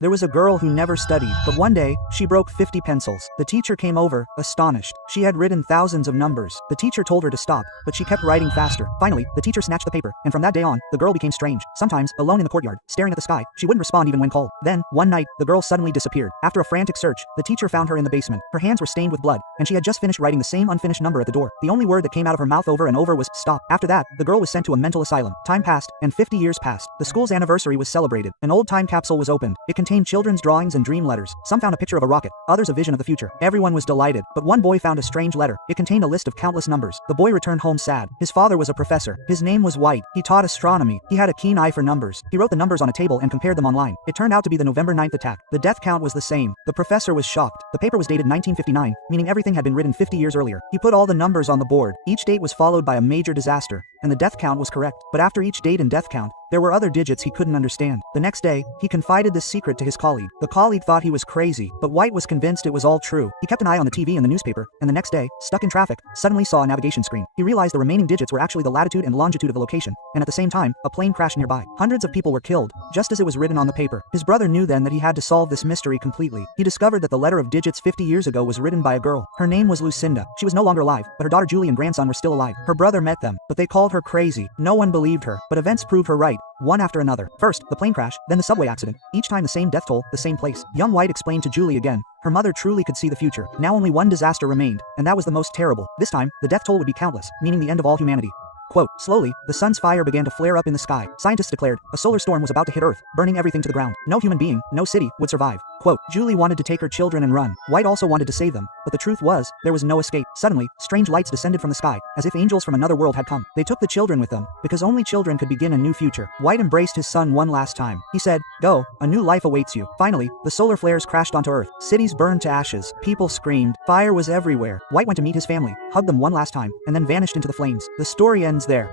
There was a girl who never studied, but one day, she broke 50 pencils. The teacher came over, astonished. She had written thousands of numbers. The teacher told her to stop, but she kept writing faster. Finally, the teacher snatched the paper, and from that day on, the girl became strange. Sometimes, alone in the courtyard, staring at the sky, she wouldn't respond even when called. Then, one night, the girl suddenly disappeared. After a frantic search, the teacher found her in the basement. Her hands were stained with blood, and she had just finished writing the same unfinished number at the door. The only word that came out of her mouth over and over was stop. After that, the girl was sent to a mental asylum. Time passed, and 50 years passed. The school's anniversary was celebrated. An old time capsule was opened. It contained children's drawings and dream letters. Some found a picture of a rocket, others a vision of the future. Everyone was delighted, but one boy found a strange letter. It contained a list of countless numbers. The boy returned home sad. His father was a professor. His name was White. He taught astronomy. He had a keen eye for numbers. He wrote the numbers on a table and compared them online. It turned out to be the November 9th attack. The death count was the same. The professor was shocked. The paper was dated 1959, meaning everything had been written 50 years earlier. He put all the numbers on the board. Each date was followed by a major disaster, and the death count was correct. But after each date and death count, there were other digits he couldn't understand. The next day, he confided this secret to his colleague. The colleague thought he was crazy, but White was convinced it was all true. He kept an eye on the TV and the newspaper, and the next day, stuck in traffic, suddenly saw a navigation screen. He realized the remaining digits were actually the latitude and longitude of the location, and at the same time, a plane crashed nearby. Hundreds of people were killed, just as it was written on the paper. His brother knew then that he had to solve this mystery completely. He discovered that the letter of digits 50 years ago was written by a girl. Her name was Lucinda. She was no longer alive, but her daughter Julie and grandson were still alive. Her brother met them, but they called her crazy. No one believed her, but events proved her right, one after another. First, the plane crash, then the subway accident. Each time the same death toll, the same place. Young White explained to Julie again. Her mother truly could see the future. Now only one disaster remained, and that was the most terrible. This time, the death toll would be countless, meaning the end of all humanity. Quote, slowly, the sun's fire began to flare up in the sky. Scientists declared, a solar storm was about to hit Earth, burning everything to the ground. No human being, no city, would survive. Quote, Julie wanted to take her children and run. White also wanted to save them, but the truth was, there was no escape. Suddenly, strange lights descended from the sky, as if angels from another world had come. They took the children with them, because only children could begin a new future. White embraced his son one last time. He said, go, a new life awaits you. Finally, the solar flares crashed onto Earth. Cities burned to ashes. People screamed. Fire was everywhere. White went to meet his family, hugged them one last time, and then vanished into the flames. The story ends there.